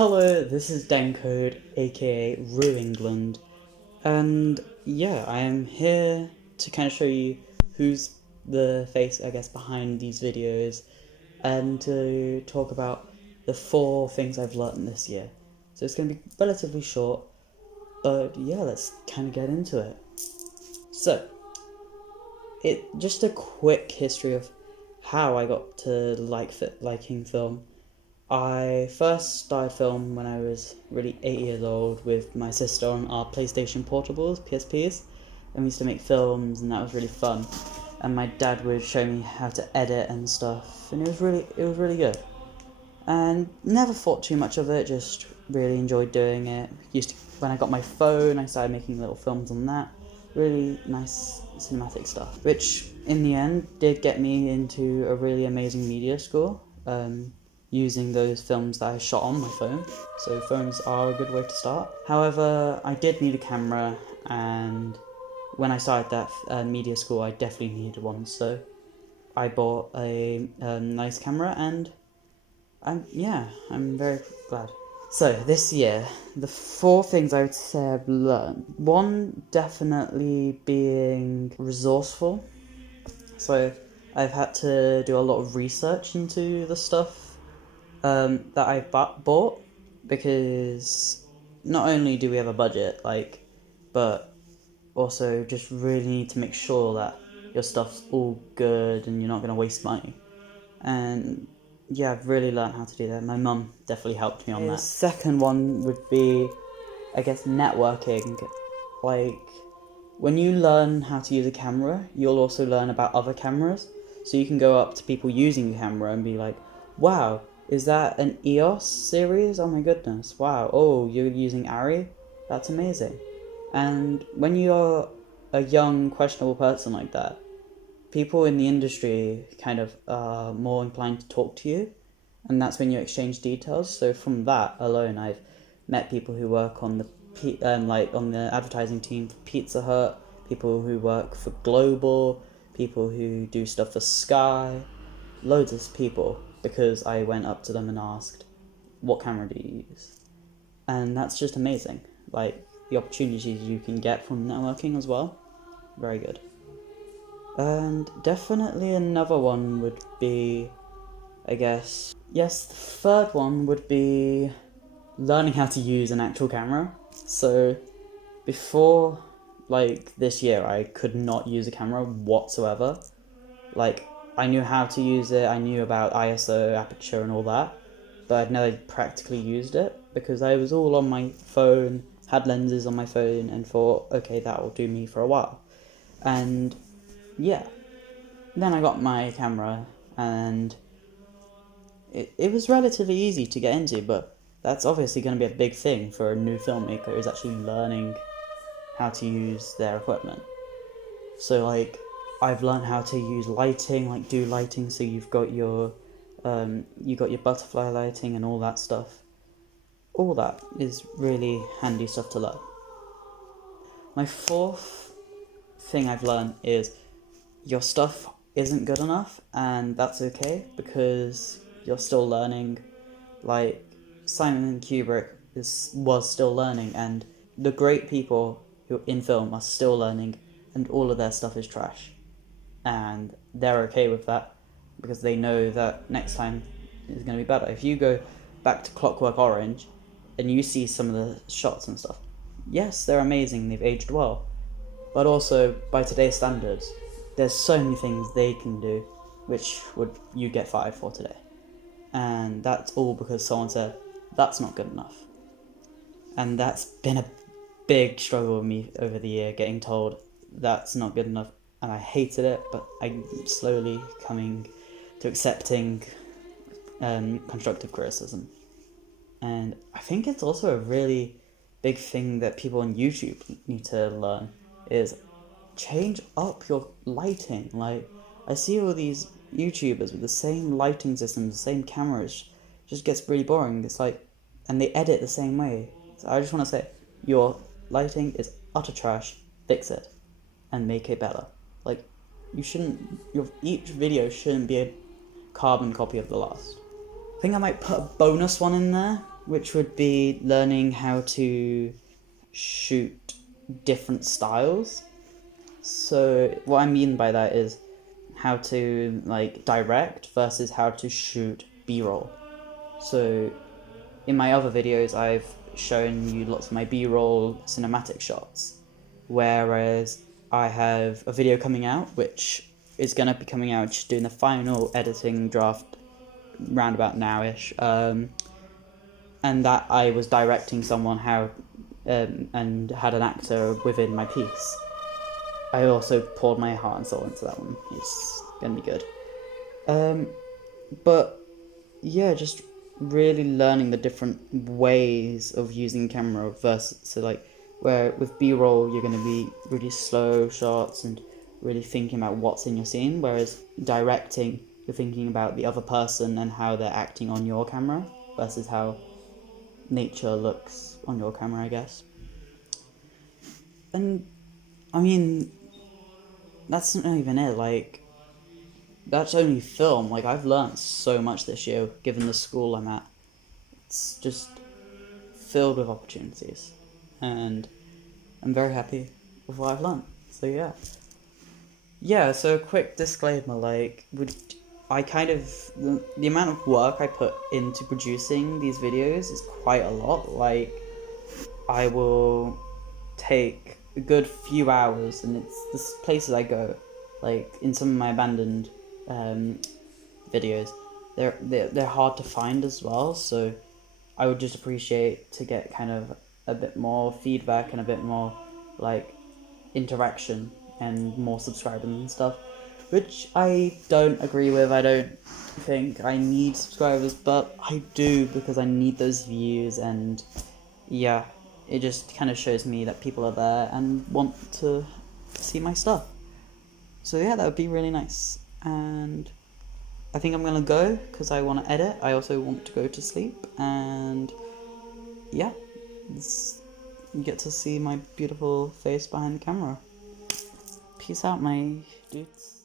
Hello, this is Dancode, aka Rue England, and yeah, I am here to kind of show you who's the face, I guess, behind these videos, and to talk about the 4 things I've learned this year. So it's going to be relatively short, but yeah, let's kind of get into it. So, just a quick history of how I got to liking film. I first started film when I was really 8 years old with my sister on our PlayStation Portables, PSPs, and we used to make films, and that was really fun. And my dad would show me how to edit and stuff, and it was really good. And never thought too much of it, just really enjoyed doing it. When I got my phone, I started making little films on that. Really nice cinematic stuff, which in the end did get me into a really amazing media school. Using those films that I shot on my phone. So phones are a good way to start. However, I did need a camera, and when I started that media school, I definitely needed one. So I bought a nice camera, and I'm very glad. So this year, the 4 things I would say I've learned. One, definitely being resourceful. So I've had to do a lot of research into the stuff that I bought, because not only do we have a budget, but also just really need to make sure that your stuff's all good and you're not going to waste money. And yeah, I've really learned how to do that. My mum definitely helped me on that. The second one would be, I guess, networking. When you learn how to use a camera, you'll also learn about other cameras. So you can go up to people using the camera and be like, wow, is that an EOS series? Oh my goodness, wow. Oh, you're using Arri? That's amazing. And when you're a young, questionable person like that, people in the industry kind of are more inclined to talk to you, and that's when you exchange details. So from that alone, I've met people who work on on the advertising team for Pizza Hut, people who work for Global, people who do stuff for Sky, loads of people, because I went up to them and asked, what camera do you use? And that's just amazing. The opportunities you can get from networking as well, very good. And definitely another one would be, I guess, yes, the third one would be learning how to use an actual camera. So before this year, I could not use a camera whatsoever. I knew how to use it, I knew about ISO, aperture and all that, but I'd never practically used it, because I was all on my phone, had lenses on my phone, and thought, okay, that will do me for a while. And yeah, then I got my camera, and it was relatively easy to get into, but that's obviously going to be a big thing for a new filmmaker, is actually learning how to use their equipment. So I've learned how to use lighting, do lighting, so you've got your butterfly lighting and all that stuff. All that is really handy stuff to learn. My 4th thing I've learned is your stuff isn't good enough, and that's okay, because you're still learning. Simon Kubrick was still learning, and the great people who in film are still learning, and all of their stuff is trash. And they're okay with that, because they know that next time is going to be better. If you go back to Clockwork Orange and you see some of the shots and stuff, yes, they're amazing, they've aged well, but also by today's standards, there's so many things they can do which would you get fired for today. And that's all because someone said that's not good enough. And that's been a big struggle with me over the year, getting told that's not good enough. And I hated it, but I'm slowly coming to accepting constructive criticism. And I think it's also a really big thing that people on YouTube need to learn, is change up your lighting. I see all these YouTubers with the same lighting systems, the same cameras, it just gets really boring. And they edit the same way. So I just want to say, your lighting is utter trash, fix it, and make it better. Each video shouldn't be a carbon copy of the last. I think I might put a bonus one in there, which would be learning how to shoot different styles. So what I mean by that is how to like direct versus how to shoot B-roll. So in my other videos I've shown you lots of my B-roll cinematic shots, whereas I have a video coming out which is going to be coming out, just doing the final editing draft round about now-ish, and that I was directing someone how and had an actor within my piece. I also poured my heart and soul into that one. It's gonna be good. But yeah, just really learning the different ways of using camera versus, so like, where with B-roll you're gonna be really slow shots and really thinking about what's in your scene, whereas directing you're thinking about the other person and how they're acting on your camera versus how nature looks on your camera, I guess. And I mean, that's not even it, like, that's only film. Like, I've learnt so much this year given the school I'm at. It's just filled with opportunities, and I'm very happy with what I've learnt. So yeah, so a quick disclaimer, like, the amount of work I put into producing these videos is quite a lot. Like, I will take a good few hours, and it's the places I go, like in some of my abandoned videos, they're hard to find as well, so I would just appreciate to get kind of a bit more feedback and a bit more like interaction and more subscribers and stuff, which I don't agree with. I don't think I need subscribers, but I do because I need those views, and yeah, it just kind of shows me that people are there and want to see my stuff. So yeah, that would be really nice. And I think I'm gonna go because I want to edit. I also want to go to sleep, and yeah, you get to see my beautiful face behind the camera. Peace out, my dudes.